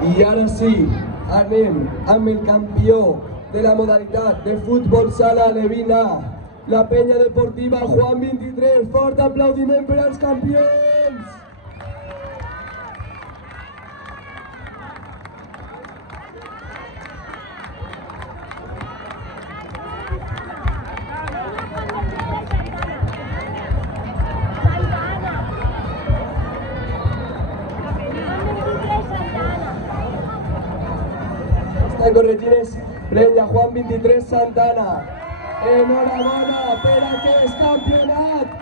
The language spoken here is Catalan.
I ara sí, anem amb el campió de la modalitat de futbol sala alevina, la penya deportiva Juan 23. Fort aplaudiment per als campions! Està corregint és penya Juan 23 Santana. Enhorabona per aquest campionat!